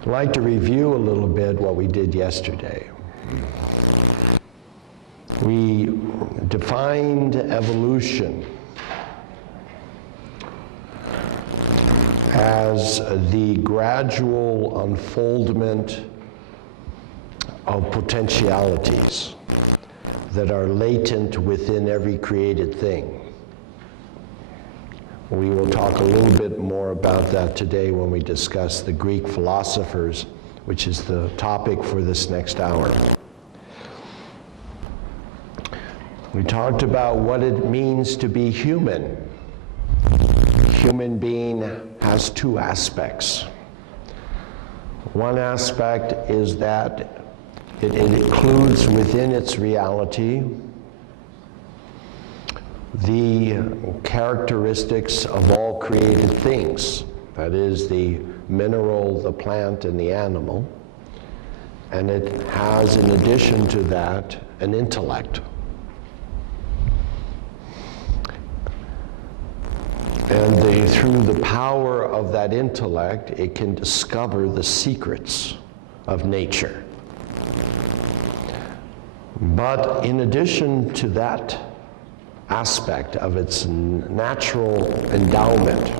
I'd like to review a little bit what we did yesterday. We defined evolution as the gradual unfoldment of potentialities that are latent within every created thing. We will talk a little bit more about that today when we discuss the Greek philosophers, which is the topic for this next hour. We talked about what it means to be human. Human being has two aspects. One aspect is that it includes within its reality the characteristics of all created things. That is, the mineral, the plant, and the animal. And it has, in addition to that, an intellect. And through the power of that intellect, it can discover the secrets of nature. But in addition to that aspect of its natural endowment,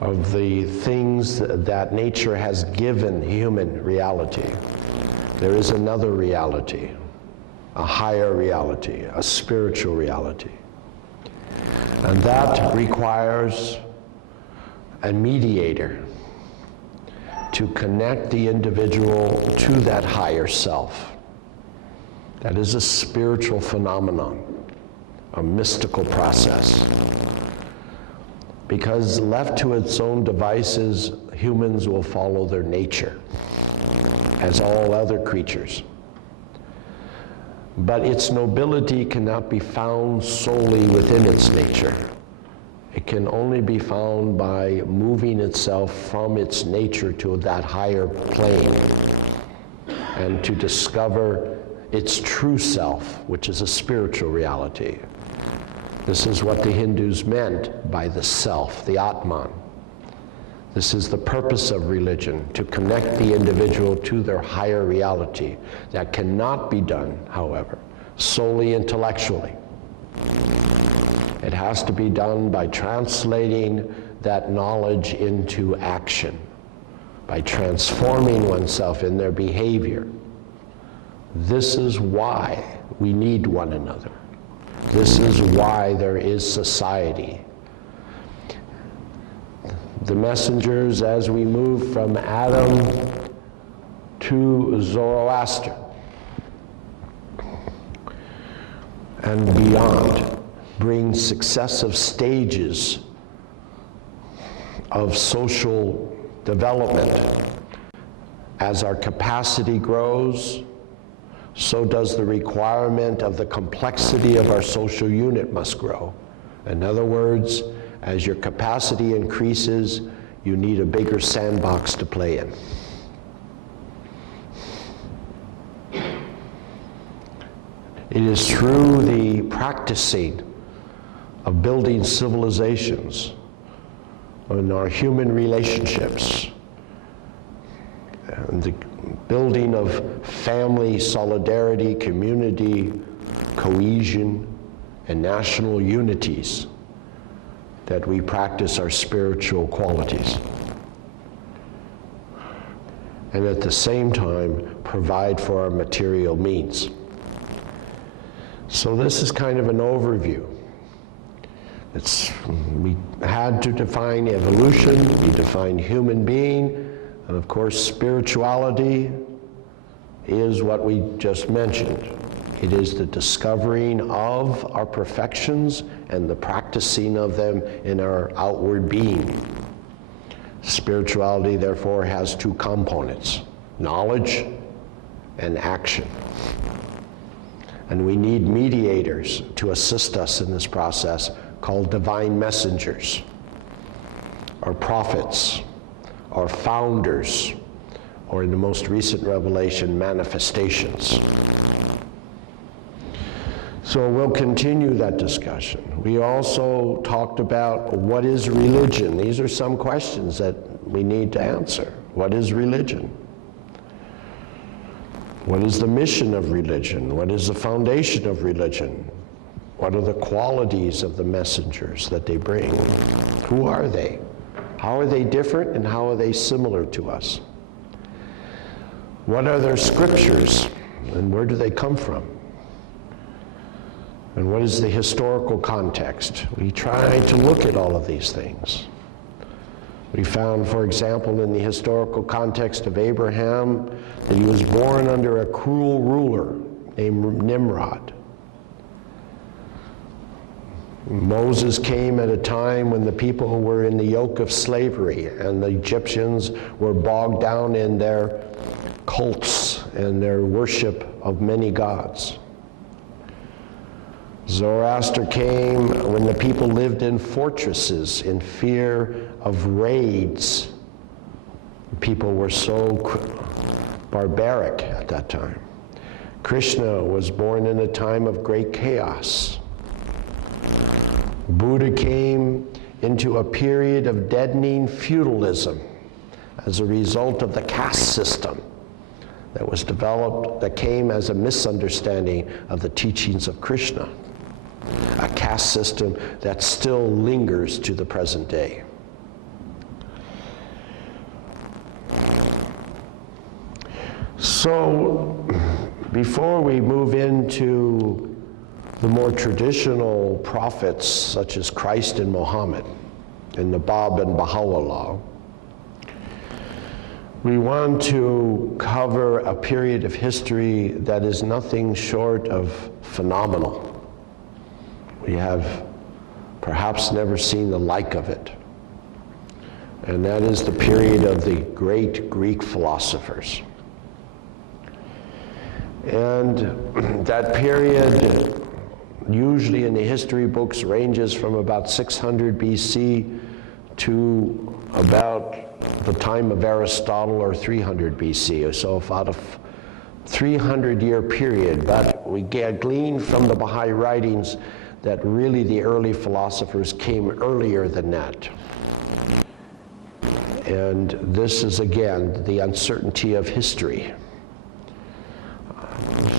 of the things that nature has given human reality, there is another reality, a higher reality, a spiritual reality. And that requires a mediator to connect the individual to that higher self. That is a spiritual phenomenon, a mystical process. Because left to its own devices, humans will follow their nature, as all other creatures. But its nobility cannot be found solely within its nature. It can only be found by moving itself from its nature to that higher plane and to discover its true self, which is a spiritual reality. This is what the Hindus meant by the self, the Atman. This is the purpose of religion, to connect the individual to their higher reality. That cannot be done, however, solely intellectually. It has to be done by translating that knowledge into action, by transforming oneself in their behavior. This is why we need one another. This is why there is society. The messengers, as we move from Adam to Zoroaster and beyond, bring successive stages of social development. As our capacity grows, so does the requirement of the complexity of our social unit must grow. In other words, as your capacity increases, you need a bigger sandbox to play in. It is through the practicing of building civilizations in our human relationships and the building of family solidarity, community cohesion, and national unities that we practice our spiritual qualities. And at the same time, provide for our material means. So this is kind of an overview. We had to define evolution, we defined human being, and of course spirituality is what we just mentioned. It is the discovering of our perfections and the practicing of them in our outward being. Spirituality, therefore, has two components: knowledge and action. And we need mediators to assist us in this process, called divine messengers, or prophets, or founders, or in the most recent revelation, manifestations. So we'll continue that discussion. We also talked about what is religion. These are some questions that we need to answer. What is religion? What is the mission of religion? What is the foundation of religion? What are the qualities of the messengers that they bring? Who are they? How are they different and how are they similar to us? What are their scriptures and where do they come from? And what is the historical context? We try to look at all of these things. We found, for example, in the historical context of Abraham, that he was born under a cruel ruler named Nimrod. Moses came at a time when the people were in the yoke of slavery and the Egyptians were bogged down in their cults and their worship of many gods. Zoroaster came when the people lived in fortresses in fear of raids. People were so barbaric at that time. Krishna was born in a time of great chaos. Buddha came into a period of deadening feudalism as a result of the caste system that was developed, that came as a misunderstanding of the teachings of Krishna, a caste system that still lingers to the present day. So, before we move into the more traditional prophets, such as Christ and Muhammad, and the Bab and Baha'u'llah, we want to cover a period of history that is nothing short of phenomenal. We have perhaps never seen the like of it. And that is the period of the great Greek philosophers. And that period, usually in the history books, ranges from about 600 BC to about the time of Aristotle, or 300 BC, so about a 300-year period. But we glean from the Baha'i writings that really the early philosophers came earlier than that. And this is, again, the uncertainty of history.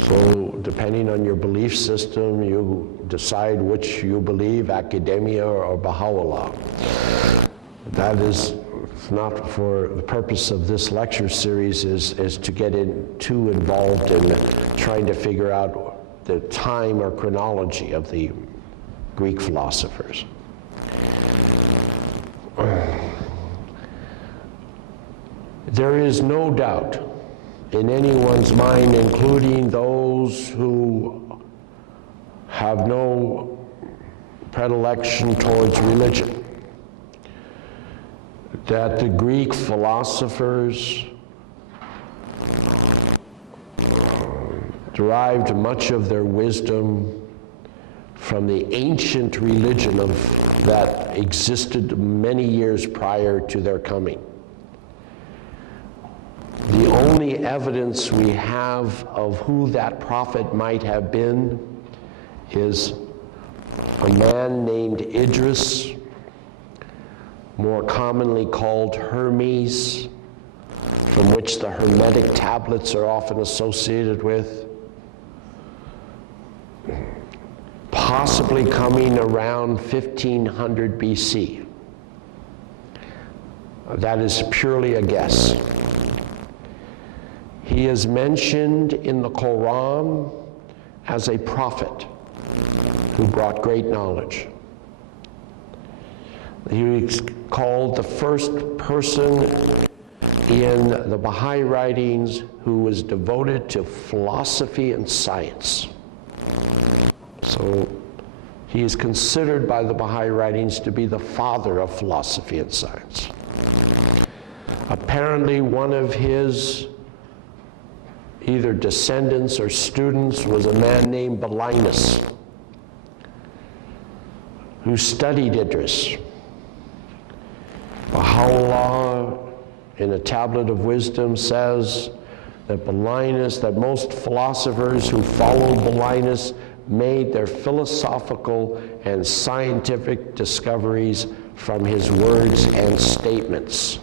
So depending on your belief system, you decide which you believe, academia or Baha'u'llah. That is not for the purpose of this lecture series is to get too involved in trying to figure out the time or chronology of the Greek philosophers. There is no doubt in anyone's mind, including those who have no predilection towards religion, that the Greek philosophers derived much of their wisdom from the ancient religion that existed many years prior to their coming. The only evidence we have of who that prophet might have been is a man named Idris, more commonly called Hermes, from which the Hermetic tablets are often associated with, possibly coming around 1500 BC. That is purely a guess. He is mentioned in the Quran as a prophet who brought great knowledge. He is called the first person in the Baha'i writings who was devoted to philosophy and science. So he is considered by the Baha'i writings to be the father of philosophy and science. Apparently one of his either descendants or students was a man named Belinus, who studied Idris. Baha'u'llah, in a tablet of wisdom, says that that most philosophers who followed Belinus made their philosophical and scientific discoveries from his words and statements.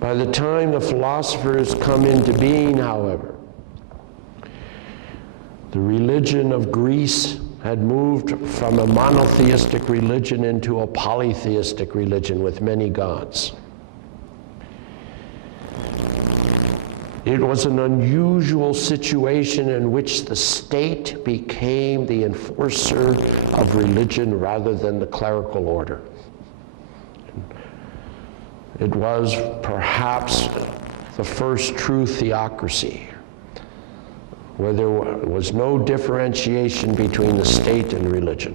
By the time the philosophers come into being, however, the religion of Greece had moved from a monotheistic religion into a polytheistic religion with many gods. It was an unusual situation in which the state became the enforcer of religion rather than the clerical order. It was perhaps the first true theocracy, where there was no differentiation between the state and religion.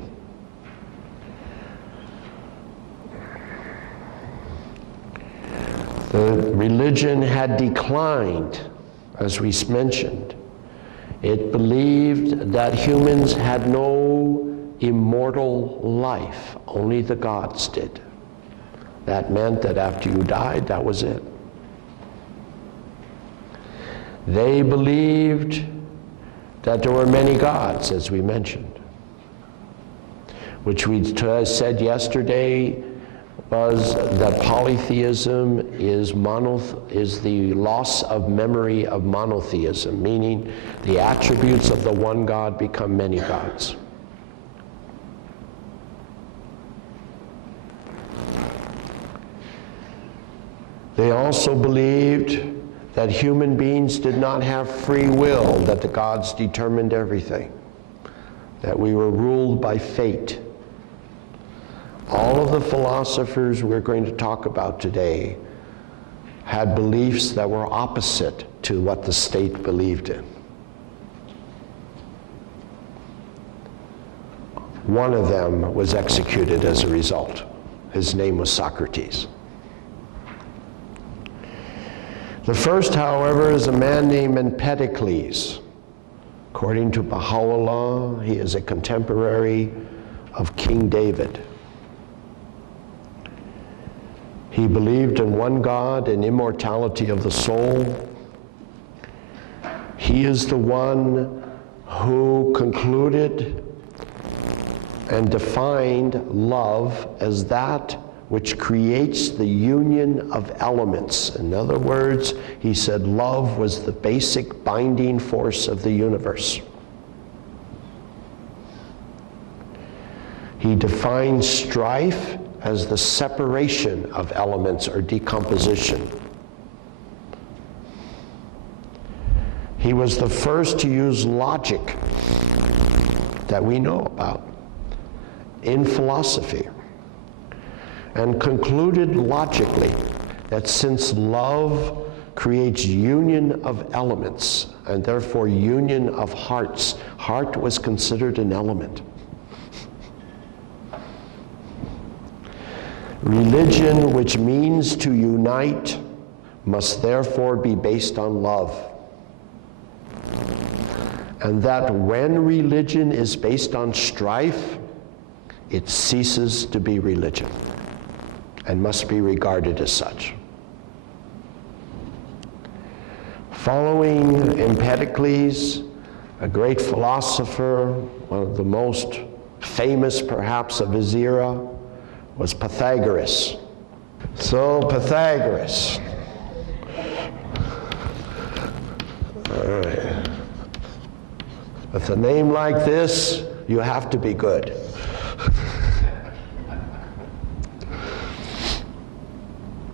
The religion had declined, as we mentioned. It believed that humans had no immortal life, only the gods did. That meant that after you died, that was it. They believed that there were many gods, as we mentioned, which we said yesterday was that polytheism is the loss of memory of monotheism, meaning the attributes of the one God become many gods. They also believed that human beings did not have free will, that the gods determined everything, that we were ruled by fate. All of the philosophers we're going to talk about today had beliefs that were opposite to what the state believed in. One of them was executed as a result. His name was Socrates. The first, however, is a man named Empedocles. According to Baha'u'llah, he is a contemporary of King David. He believed in one God and immortality of the soul. He is the one who concluded and defined love as that which creates the union of elements. In other words, he said love was the basic binding force of the universe. He defined strife as the separation of elements or decomposition. He was the first to use logic that we know about in philosophy, and concluded logically that since love creates union of elements and therefore union of hearts, heart was considered an element. Religion, which means to unite, must therefore be based on love. And that when religion is based on strife, it ceases to be religion and must be regarded as such. Following Empedocles, a great philosopher, one of the most famous perhaps of his era, was Pythagoras. So Pythagoras. All right. With a name like this, you have to be good.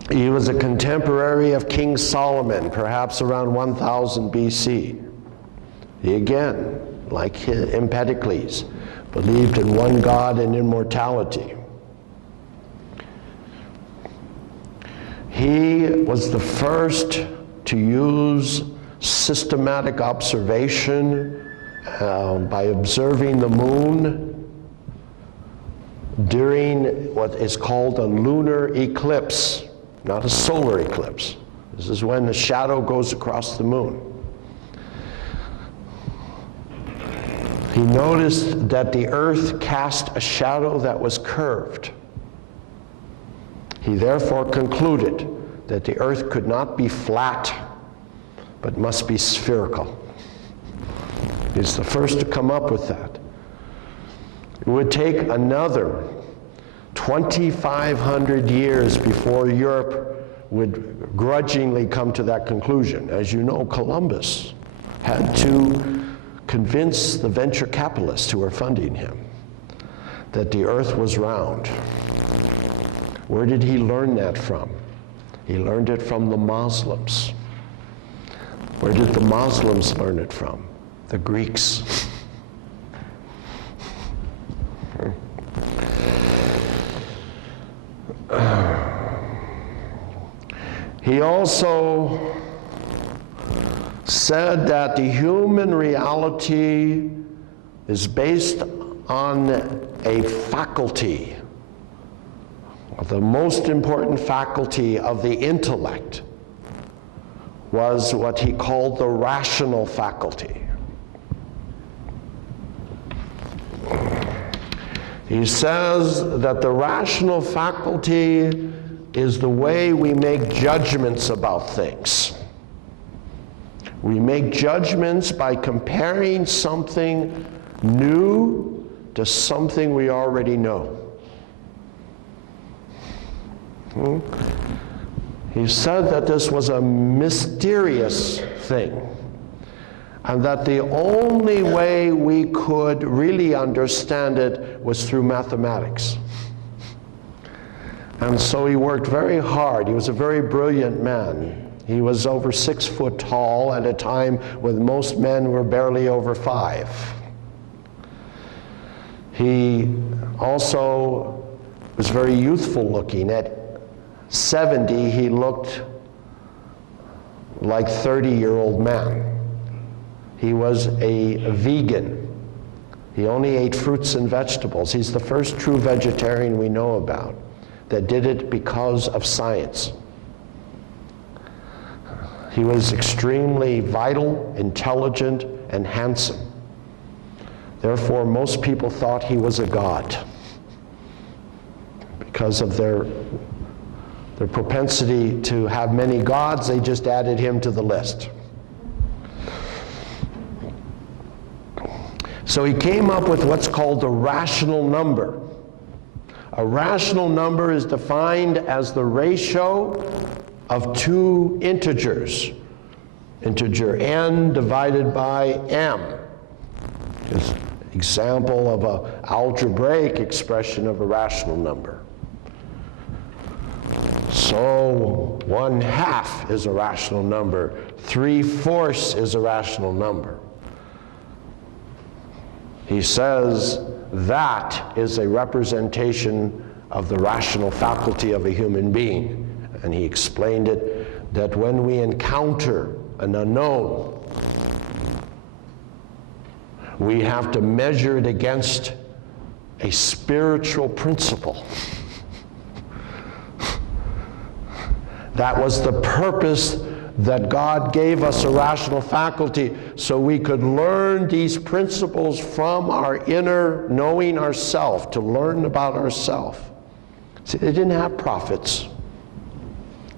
He was a contemporary of King Solomon, perhaps around 1000 BC. He again, like Empedocles, believed in one God and immortality. He was the first to use systematic observation by observing the moon during what is called a lunar eclipse, not a solar eclipse. This is when the shadow goes across the moon. He noticed that the earth cast a shadow that was curved. He therefore concluded that the earth could not be flat, but must be spherical. He's the first to come up with that. It would take another 2,500 years before Europe would grudgingly come to that conclusion. As you know, Columbus had to convince the venture capitalists who were funding him that the earth was round. Where did he learn that from? He learned it from the Muslims. Where did the Muslims learn it from? The Greeks. He also said that the human reality is based on a faculty, the most important faculty of the intellect was what he called the rational faculty. He says that the rational faculty is the way we make judgments about things. We make judgments by comparing something new to something we already know. He said that this was a mysterious thing, and that the only way we could really understand it was through mathematics. And so he worked very hard. He was a very brilliant man. He was over 6 foot tall at a time when most men were barely over 5. He also was very youthful looking. At 70, he looked like a 30-year-old man. He was a vegan. He only ate fruits and vegetables. He's the first true vegetarian we know about that did it because of science. He was extremely vital, intelligent, and handsome. Therefore, most people thought he was a god because of their propensity to have many gods. They just added him to the list. So he came up with what's called the rational number. A rational number is defined as the ratio of two integers. Integer n divided by m. Just example of an algebraic expression of a rational number. So 1/2 is a rational number. 3/4 is a rational number. He says that is a representation of the rational faculty of a human being. And he explained it that when we encounter an unknown, we have to measure it against a spiritual principle. That was the purpose that God gave us a rational faculty, so we could learn these principles from our inner knowing ourselves, to learn about ourselves. See, they didn't have prophets.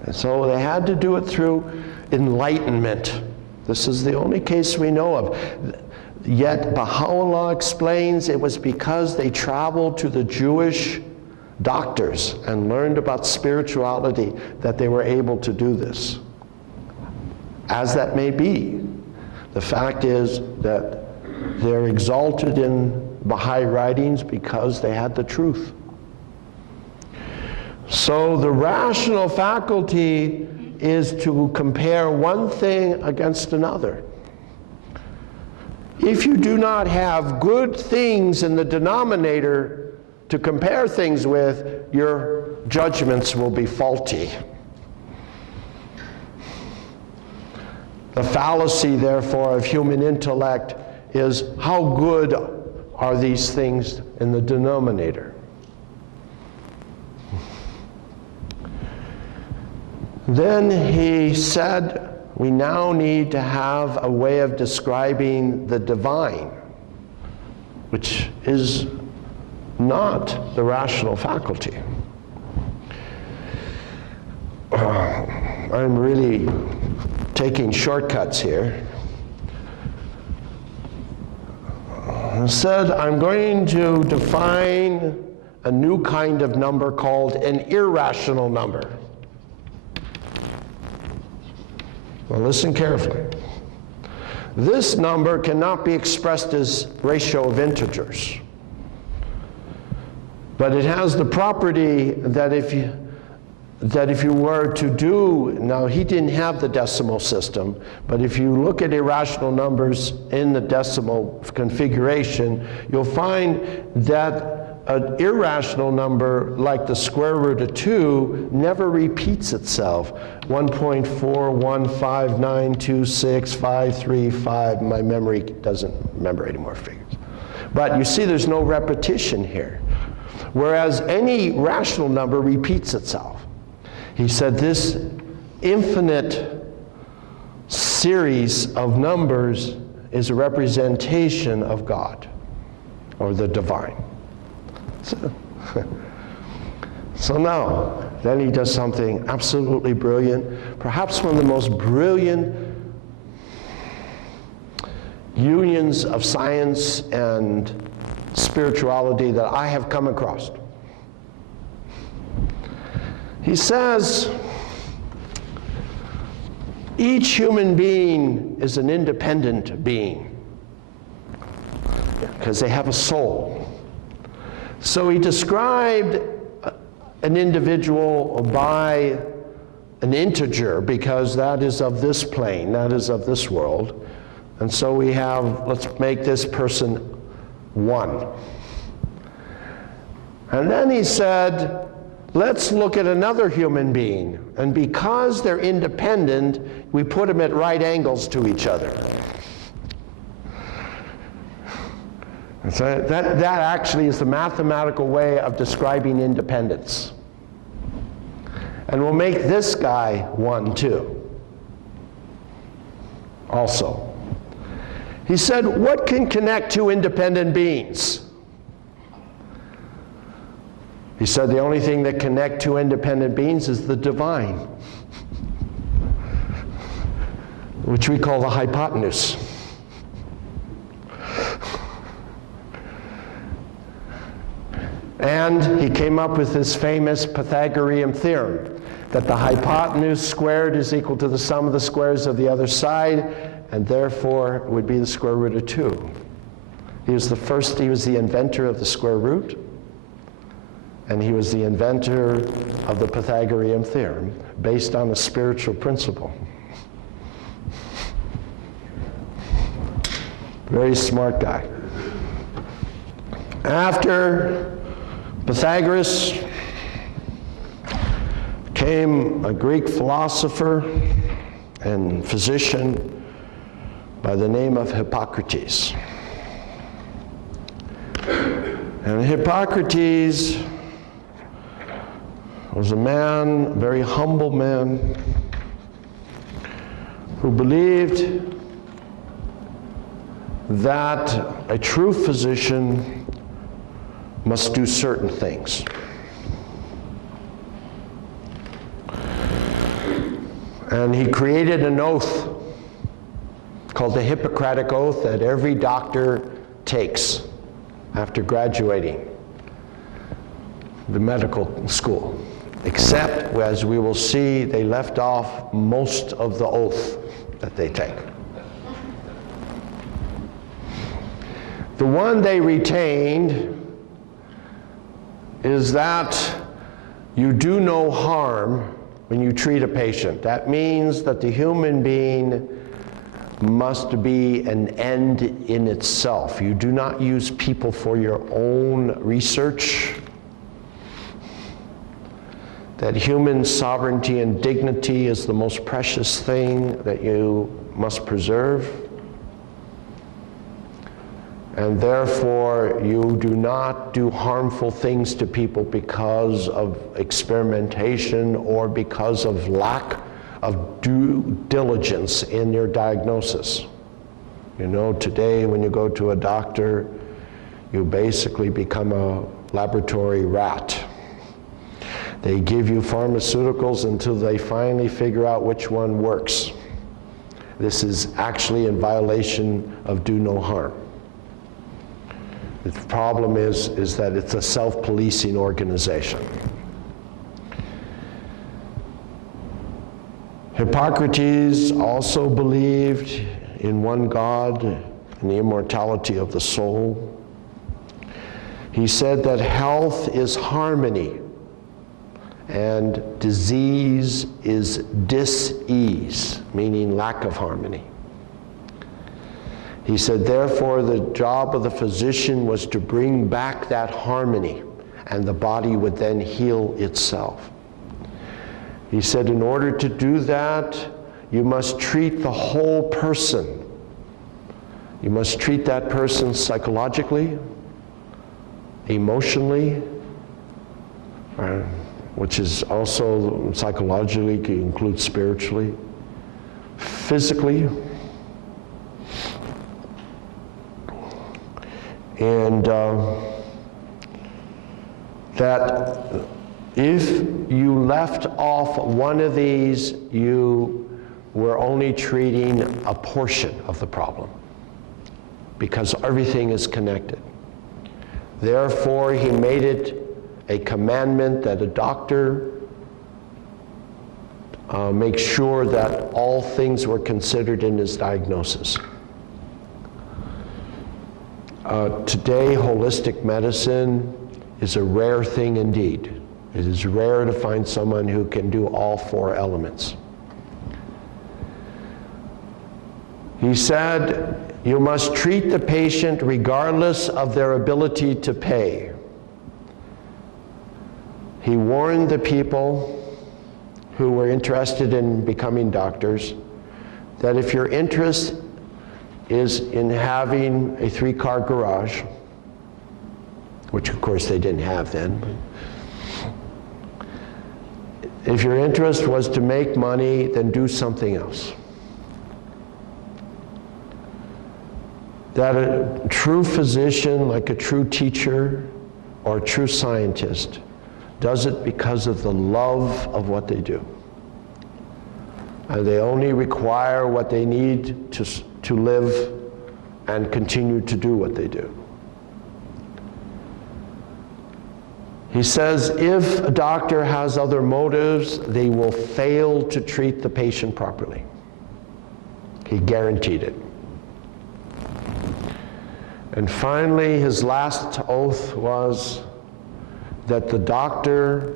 And so they had to do it through enlightenment. This is the only case we know of. Yet Baha'u'llah explains it was because they traveled to the Jewish doctors and learned about spirituality that they were able to do this. As that may be, the fact is that they're exalted in Baha'i writings because they had the truth. So the rational faculty is to compare one thing against another. If you do not have good things in the denominator to compare things with, your judgments will be faulty. The fallacy, therefore, of human intellect is how good are these things in the denominator? Then he said, we now need to have a way of describing the divine, which is not the rational faculty. I'm really taking shortcuts here. Instead, I'm going to define a new kind of number called an irrational number. Well, listen carefully. This number cannot be expressed as ratio of integers. But it has the property that if you were to do, now he didn't have the decimal system, but if you look at irrational numbers in the decimal configuration, you'll find that an irrational number like the square root of 2 never repeats itself. 1.415926535. My memory doesn't remember any more figures. But you see there's no repetition here. Whereas any rational number repeats itself. He said this infinite series of numbers is a representation of God, or the divine. So now, then he does something absolutely brilliant, perhaps one of the most brilliant unions of science and spirituality that I have come across. He says, each human being is an independent being because they have a soul. So he described an individual by an integer because that is of this plane, that is of this world. And so we have, let's make this person 1. And then he said, let's look at another human being. And because they're independent, we put them at right angles to each other. And so that actually is the mathematical way of describing independence. And we'll make this guy 1 too. Also. He said, what can connect two independent beings? He said the only thing that connects two independent beings is the divine, which we call the hypotenuse. And he came up with this famous Pythagorean theorem, that the hypotenuse squared is equal to the sum of the squares of the other side, and therefore it would be the square root of 2. He was the inventor of the square root, and he was the inventor of the Pythagorean theorem, based on a spiritual principle. Very smart guy. After Pythagoras came a Greek philosopher and physician by the name of Hippocrates. And Hippocrates was a man, a very humble man, who believed that a true physician must do certain things. And he created an oath called the Hippocratic Oath that every doctor takes after graduating the medical school. Except, as we will see, they left off most of the oath that they take. The one they retained is that you do no harm when you treat a patient. That means that the human being must be an end in itself. You do not use people for your own research. That human sovereignty and dignity is the most precious thing that you must preserve. And therefore, you do not do harmful things to people because of experimentation or because of lack of due diligence in your diagnosis. You know, today when you go to a doctor, you basically become a laboratory rat. They give you pharmaceuticals until they finally figure out which one works. This is actually in violation of do no harm. The problem is that it's a self-policing organization. Hippocrates also believed in one God and the immortality of the soul. He said that health is harmony and disease is dis-ease, meaning lack of harmony. He said, therefore, the job of the physician was to bring back that harmony, and the body would then heal itself. He said, in order to do that, you must treat the whole person. You must treat that person psychologically, emotionally, which is also psychologically, includes spiritually, physically, and that if you left off one of these, you were only treating a portion of the problem, because everything is connected. Therefore, he made it a commandment that a doctor make sure that all things were considered in his diagnosis. Today, holistic medicine is a rare thing indeed. It is rare to find someone who can do all four elements. He said, you must treat the patient regardless of their ability to pay. He warned the people who were interested in becoming doctors that if your interest is in having a 3-car garage, which of course they didn't have then, if your interest was to make money, then do something else. That a true physician, like a true teacher or a true scientist, does it because of the love of what they do. And they only require what they need to live and continue to do what they do. He says, if a doctor has other motives, they will fail to treat the patient properly. He guaranteed it. And finally, his last oath was that the doctor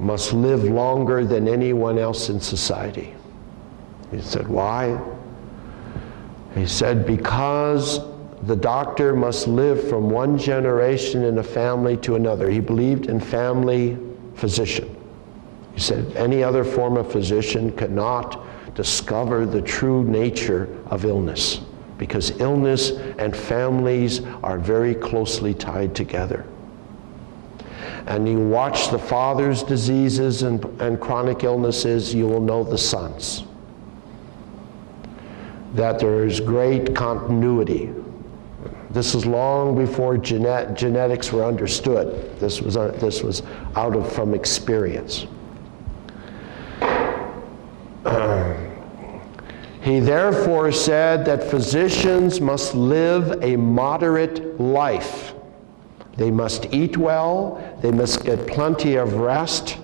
must live longer than anyone else in society. He said, why? He said, because the doctor must live from one generation in a family to another. He believed in family physician. He said any other form of physician could not discover the true nature of illness, because illness and families are very closely tied together. And you watch the father's diseases and chronic illnesses, you will know the son's. That there is great continuity. This is long before genetics were understood. This was out from experience. He therefore said that physicians must live a moderate life. They must eat well, they must get plenty of rest,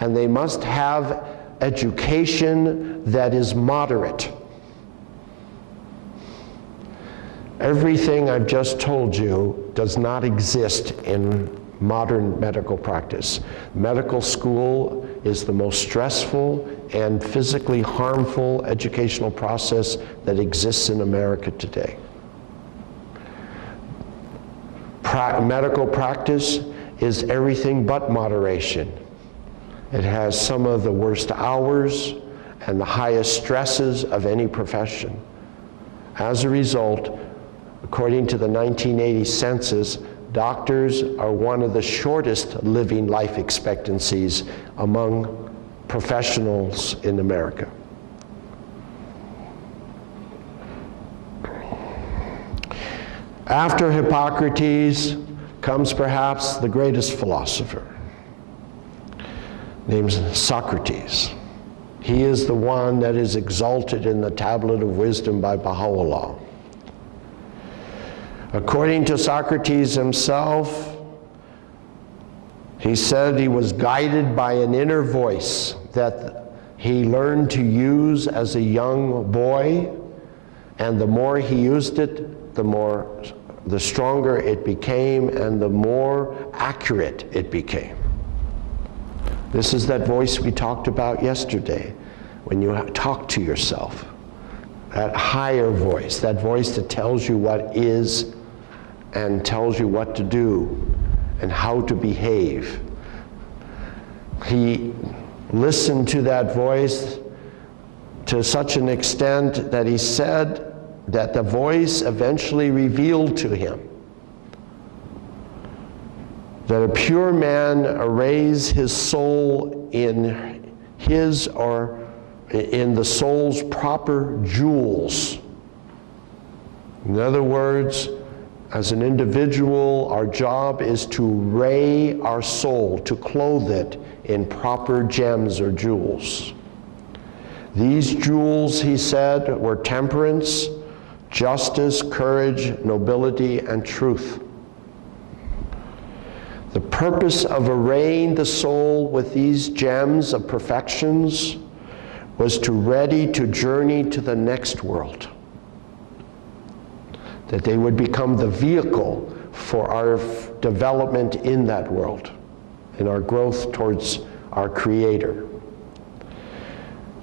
and they must have education that is moderate. Everything I've just told you does not exist in modern medical practice. Medical school is the most stressful and physically harmful educational process that exists in America today. Medical practice is everything but moderation. It has some of the worst hours and the highest stresses of any profession. As a result, according to the 1980 census, doctors are one of the shortest living life expectancies among professionals in America. After Hippocrates comes perhaps the greatest philosopher, named Socrates. He is the one that is exalted in the Tablet of Wisdom by Baha'u'llah. According to Socrates himself, he said he was guided by an inner voice that he learned to use as a young boy, and the more he used it, the stronger it became and the more accurate it became. This is that voice we talked about yesterday, when you talk to yourself. That higher voice, that voice that tells you what is and tells you what to do and how to behave. He listened to that voice to such an extent that he said that the voice eventually revealed to him that a pure man arrays his soul in his or in the soul's proper jewels. In other words, as an individual, our job is to array our soul, to clothe it in proper gems or jewels. These jewels, he said, were temperance, justice, courage, nobility, and truth. The purpose of arraying the soul with these gems of perfections was to ready to journey to the next world. That they would become the vehicle for our development in that world, in our growth towards our Creator.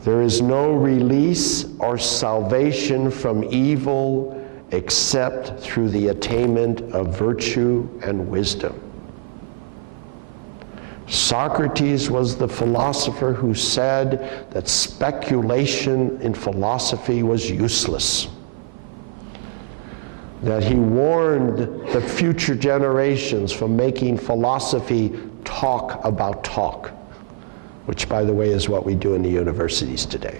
There is no release or salvation from evil except through the attainment of virtue and wisdom. Socrates was the philosopher who said that speculation in philosophy was useless. That he warned the future generations from making philosophy talk about talk, which, by the way, is what we do in the universities today.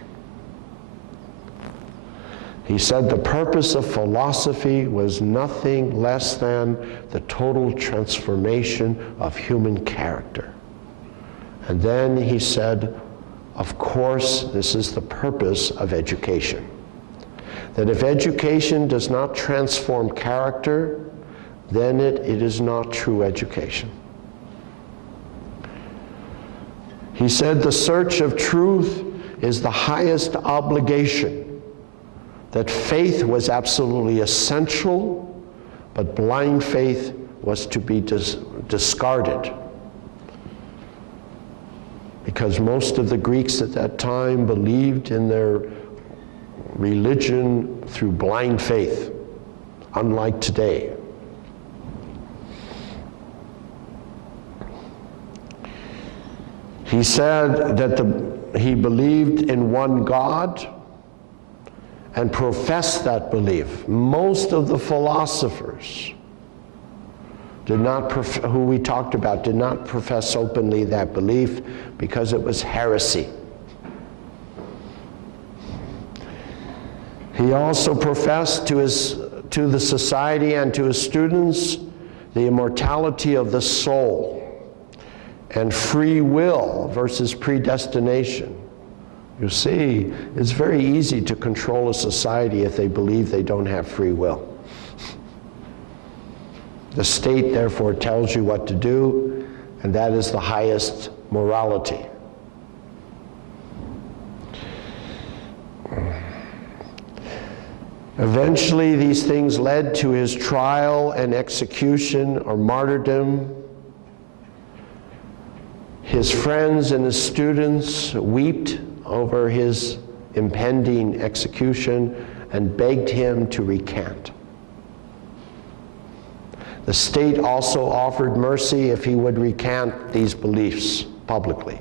He said the purpose of philosophy was nothing less than the total transformation of human character. And then he said, of course, this is the purpose of education. That if education does not transform character, then it is not true education. He said the search of truth is the highest obligation, that faith was absolutely essential, but blind faith was to be discarded. Because most of the Greeks at that time believed in their religion through blind faith, unlike today. He said that he believed in one God and professed that belief. Most of the philosophers who we talked about did not profess openly that belief because it was heresy. He also professed to the society and to his students the immortality of the soul and free will versus predestination. You see, it's very easy to control a society if they believe they don't have free will. The state, therefore, tells you what to do, and that is the highest morality. Eventually, these things led to his trial and execution or martyrdom. His friends and his students wept over his impending execution and begged him to recant. The state also offered mercy if he would recant these beliefs publicly.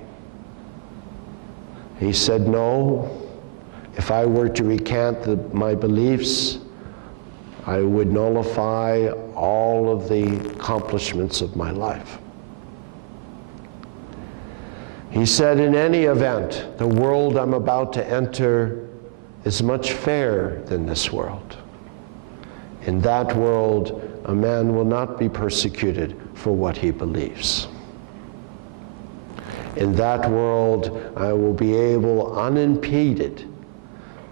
He said, no, if I were to recant my beliefs, I would nullify all of the accomplishments of my life. He said, in any event, the world I'm about to enter is much fairer than this world. In that world, a man will not be persecuted for what he believes. In that world, I will be able, unimpeded,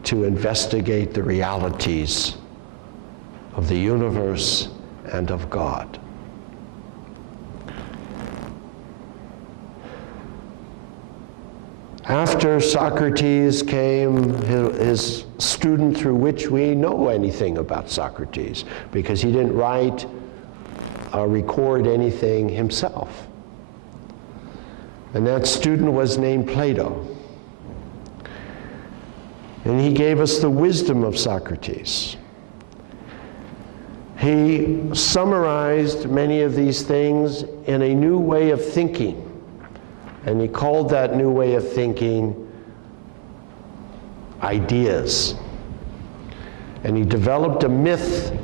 to investigate the realities of the universe and of God. After Socrates came his student through which we know anything about Socrates, because he didn't write or record anything himself. And that student was named Plato. And he gave us the wisdom of Socrates. He summarized many of these things in a new way of thinking. And he called that new way of thinking ideas. And he developed a myth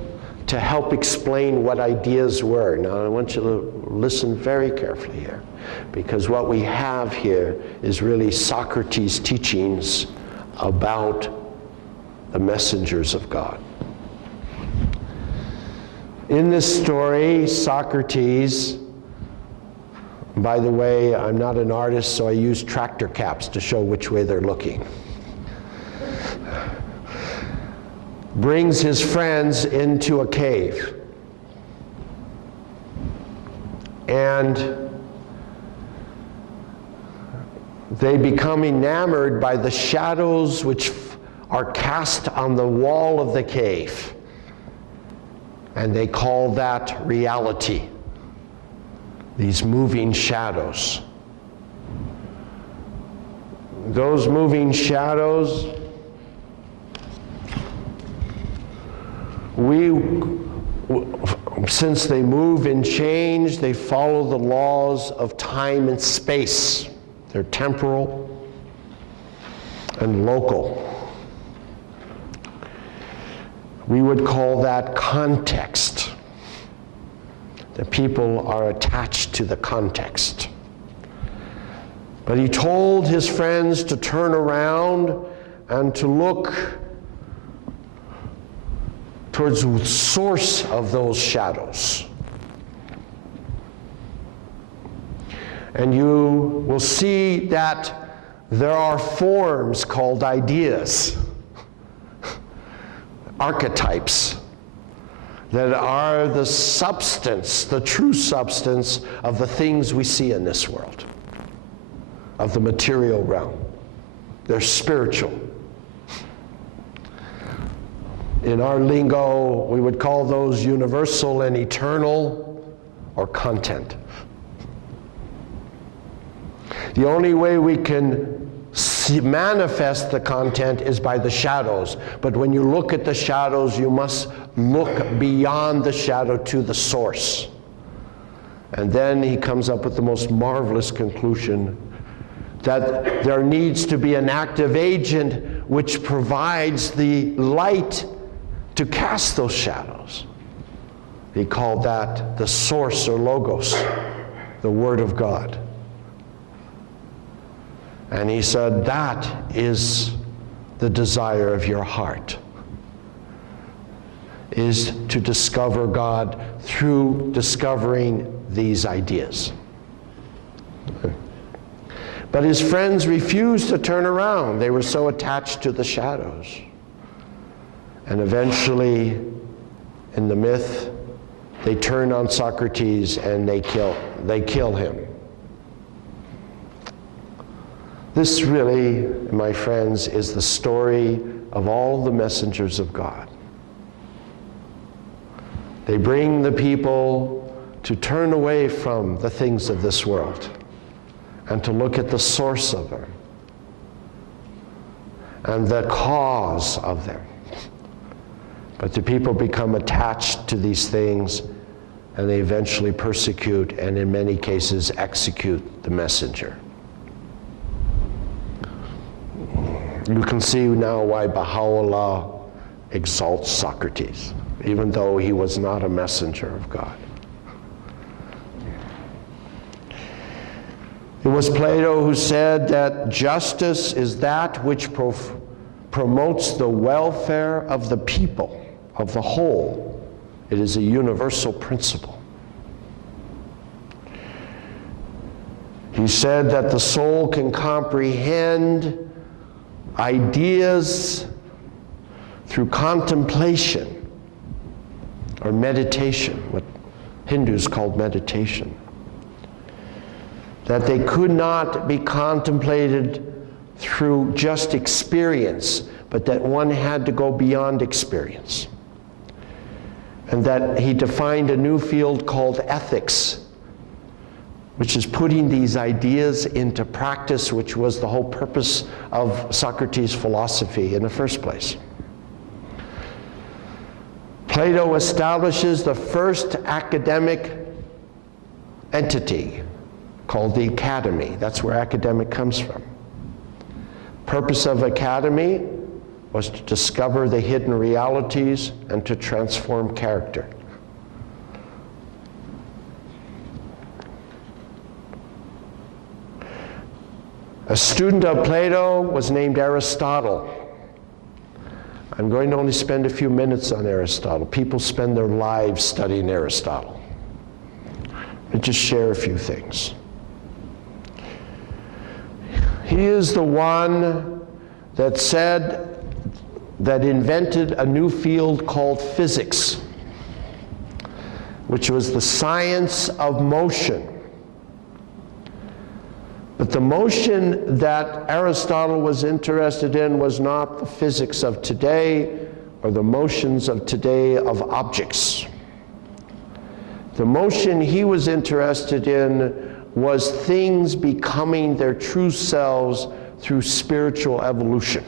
to help explain what ideas were. Now, I want you to listen very carefully here, because what we have here is really Socrates' teachings about the messengers of God. In this story, Socrates, by the way, I'm not an artist, so I use tractor caps to show which way they're looking, brings his friends into a cave. And they become enamored by the shadows which are cast on the wall of the cave. And they call that reality, these moving shadows. Those moving shadows, since they move and change, they follow the laws of time and space. They're temporal and local. We would call that context. The people are attached to the context. But he told his friends to turn around and to look towards the source of those shadows. And you will see that there are forms called ideas, archetypes, that are the substance, the true substance of the things we see in this world, of the material realm. They're spiritual. In our lingo, we would call those universal and eternal, or content. The only way we can manifest the content is by the shadows. But when you look at the shadows, you must look beyond the shadow to the source. And then he comes up with the most marvelous conclusion that there needs to be an active agent which provides the light to cast those shadows. He called that the source or logos, the Word of God. And he said, that is the desire of your heart, is to discover God through discovering these ideas. But his friends refused to turn around. They were so attached to the shadows. And eventually, in the myth, they turn on Socrates and they kill him. This really, my friends, is the story of all the messengers of God. They bring the people to turn away from the things of this world and to look at the source of them and the cause of them. But the people become attached to these things, and they eventually persecute and in many cases execute the messenger. You can see now why Baha'u'llah exalts Socrates, even though he was not a messenger of God. It was Plato who said that justice is that which promotes the welfare of the people, of the whole. It is a universal principle. He said that the soul can comprehend ideas through contemplation or meditation, what Hindus called meditation. That they could not be contemplated through just experience, but that one had to go beyond experience. And that he defined a new field called ethics, which is putting these ideas into practice, which was the whole purpose of Socrates' philosophy in the first place. Plato establishes the first academic entity called the academy. That's where academic comes from. Purpose of academy was to discover the hidden realities and to transform character. A student of Plato was named Aristotle. I'm going to only spend a few minutes on Aristotle. People spend their lives studying Aristotle. I'll just share a few things. He is the one that invented a new field called physics, which was the science of motion. But the motion that Aristotle was interested in was not the physics of today or the motions of today of objects. The motion he was interested in was things becoming their true selves through spiritual evolution.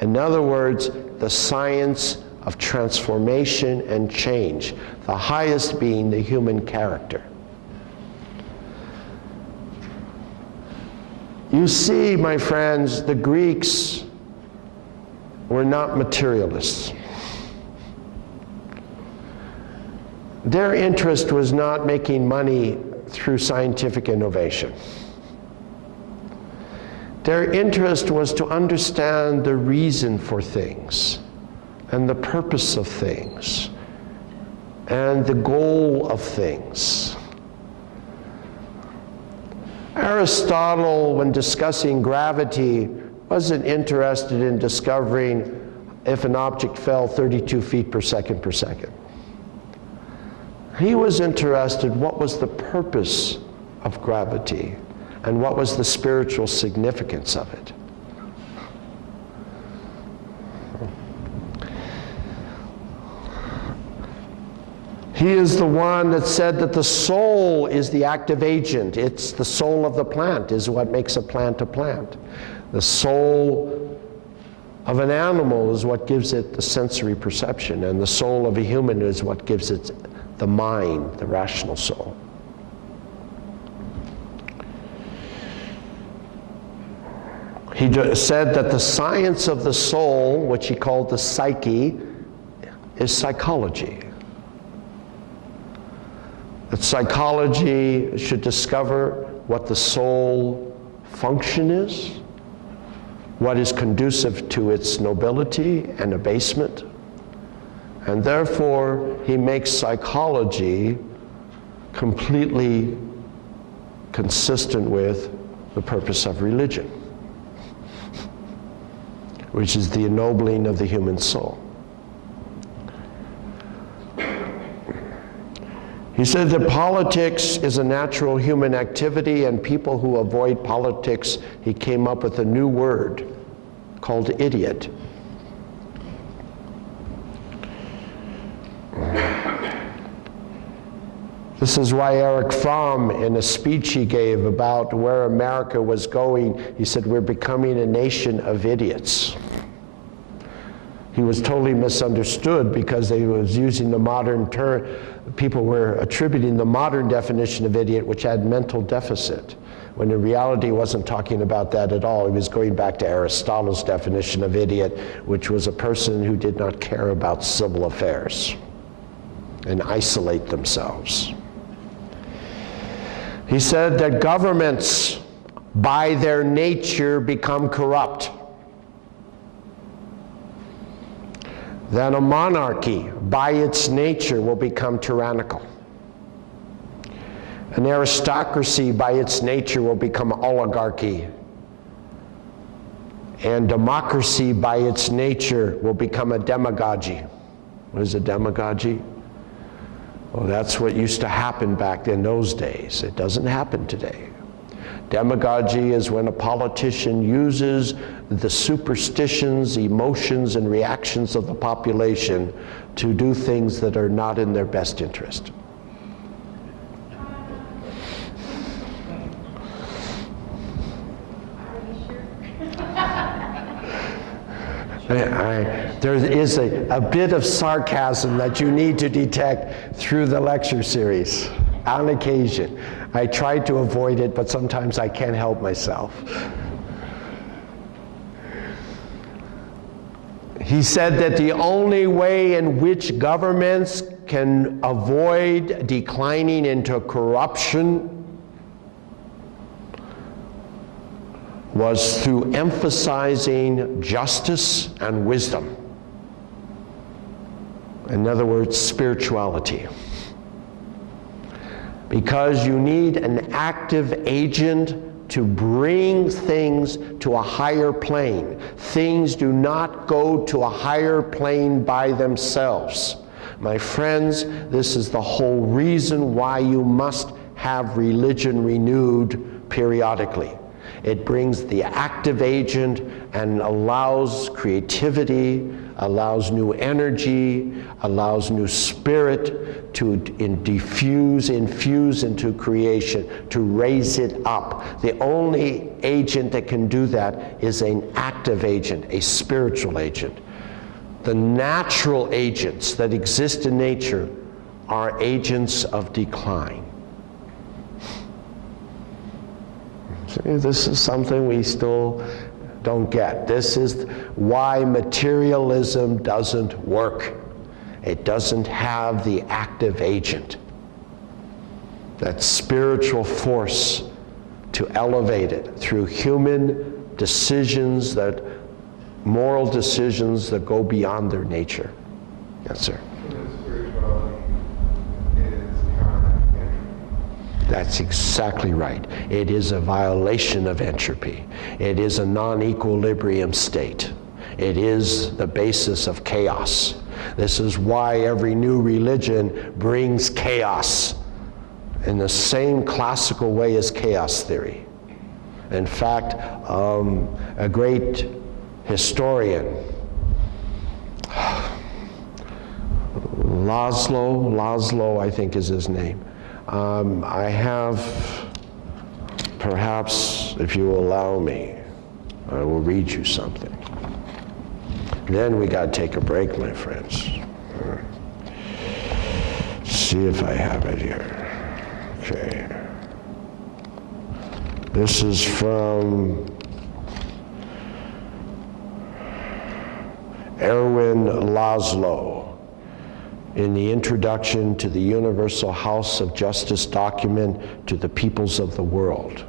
In other words, the science of transformation and change, the highest being the human character. You see, my friends, the Greeks were not materialists. Their interest was not making money through scientific innovation. Their interest was to understand the reason for things and the purpose of things and the goal of things. Aristotle, when discussing gravity, wasn't interested in discovering if an object fell 32 feet per second. He was interested what was the purpose of gravity and what was the spiritual significance of it. He is the one that said that the soul is the active agent. It's the soul of the plant is what makes a plant a plant. The soul of an animal is what gives it the sensory perception, and the soul of a human is what gives it the mind, the rational soul. He said that the science of the soul, which he called the psyche, is psychology. That psychology should discover what the soul function is, what is conducive to its nobility and abasement, and therefore he makes psychology completely consistent with the purpose of religion, which is the ennobling of the human soul. He said that politics is a natural human activity, and people who avoid politics, he came up with a new word called idiot. This is why Erich Fromm, in a speech he gave about where America was going, he said, we're becoming a nation of idiots. He was totally misunderstood because they was using the modern term. People were attributing the modern definition of idiot, which had mental deficit, when in reality he wasn't talking about that at all. He was going back to Aristotle's definition of idiot, which was a person who did not care about civil affairs and isolate themselves. He said that governments, by their nature, become corrupt. That a monarchy, by its nature, will become tyrannical. An aristocracy, by its nature, will become oligarchy. And democracy, by its nature, will become a demagogy. What is a demagogy? Well, that's what used to happen back in those days. It doesn't happen today. Demagogy is when a politician uses the superstitions, emotions, and reactions of the population to do things that are not in their best interest. There is a bit of sarcasm that you need to detect through the lecture series on occasion. I try to avoid it, but sometimes I can't help myself. He said that the only way in which governments can avoid declining into corruption was through emphasizing justice and wisdom. In other words, spirituality. Because you need an active agent to bring things to a higher plane. Things do not go to a higher plane by themselves. My friends, this is the whole reason why you must have religion renewed periodically. It brings the active agent and allows creativity, allows new energy, allows new spirit to infuse into creation, to raise it up. The only agent that can do that is an active agent, a spiritual agent. The natural agents that exist in nature are agents of decline. This is something we still don't get. This is why materialism doesn't work. It doesn't have the active agent, that spiritual force to elevate it through human decisions, that moral decisions that go beyond their nature. Yes, sir. That's exactly right. It is a violation of entropy. It is a non-equilibrium state. It is the basis of chaos. This is why every new religion brings chaos in the same classical way as chaos theory. In fact, a great historian, Laszlo, I think is his name. I have, perhaps, if you will allow me, I will read you something. Then we got to take a break, my friends. See if I have it here. Okay. This is from Erwin Laszlo in the introduction to the Universal House of Justice document to the peoples of the world.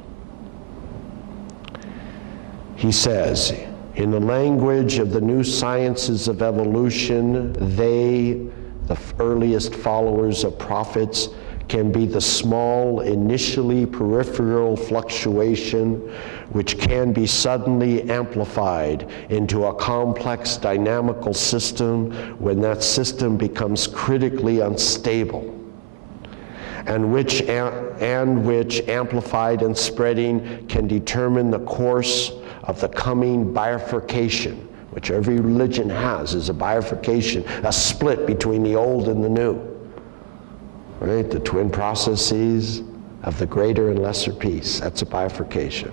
He says, in the language of the new sciences of evolution, they, the earliest followers of prophets, can be the small, initially peripheral fluctuation which can be suddenly amplified into a complex dynamical system when that system becomes critically unstable, and which amplified and spreading can determine the course of the coming bifurcation, which every religion has, is a bifurcation, a split between the old and the new. Right? The twin processes of the greater and lesser peace. That's a bifurcation.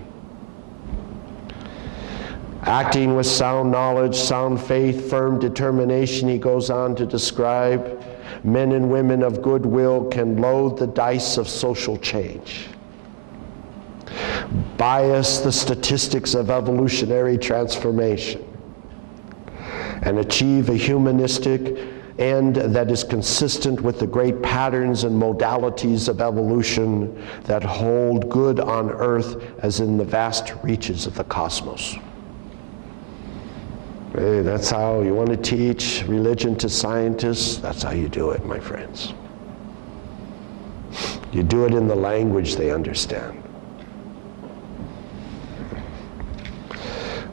Acting with sound knowledge, sound faith, firm determination, he goes on to describe, men and women of goodwill can load the dice of social change, bias the statistics of evolutionary transformation, and achieve a humanistic end that is consistent with the great patterns and modalities of evolution that hold good on earth as in the vast reaches of the cosmos. Hey, that's how you want to teach religion to scientists. That's how you do it, my friends. You do it in the language they understand.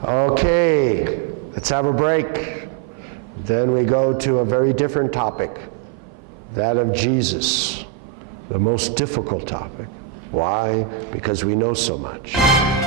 Okay, let's have a break. Then we go to a very different topic, that of Jesus, the most difficult topic. Why? Because we know so much.